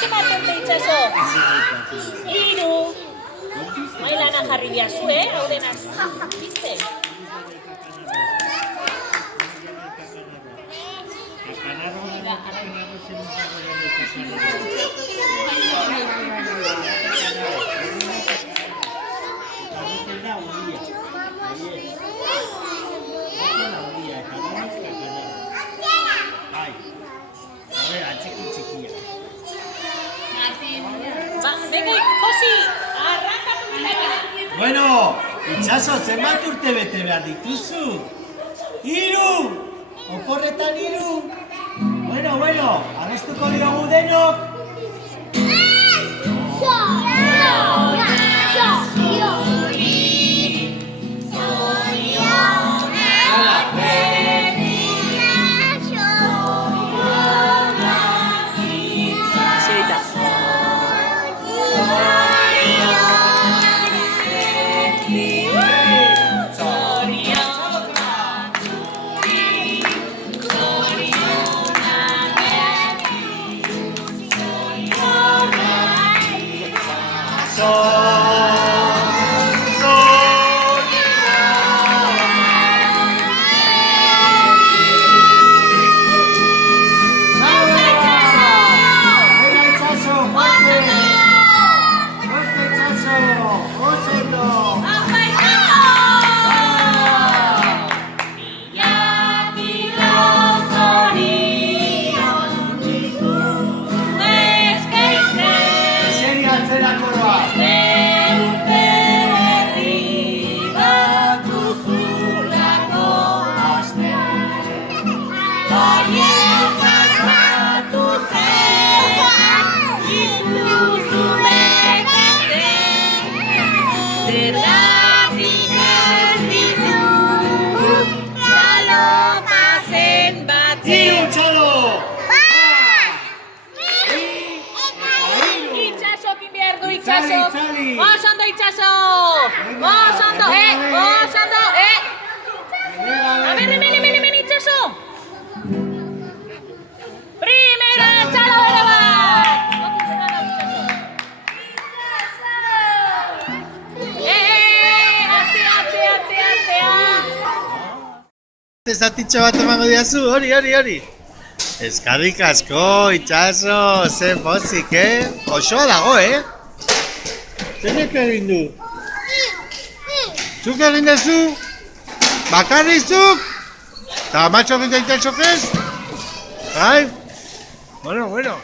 zenbat urte itxaso? 3. Mailana jarri bihazu, hau denaz. Bizte? Venga, Josi, arrankatu gilera. Bueno, itxaso, zenbat urte bete behar dituzu? 3! Oporretan 3! Bueno, abestuko diogu denok. Osondo itxaso! Osondo, osondo, A ver, hemen itxaso! Primera, txalo bere bat! Zatitxo bat emango diazu, hori. Eskerrik asko, itxaso, ze pozik, Osoa dago, Zeinek egin du? Zuk egin dezu? Bakarrik zuk? Eta matxo egin daitezok ez? Bai? Bueno.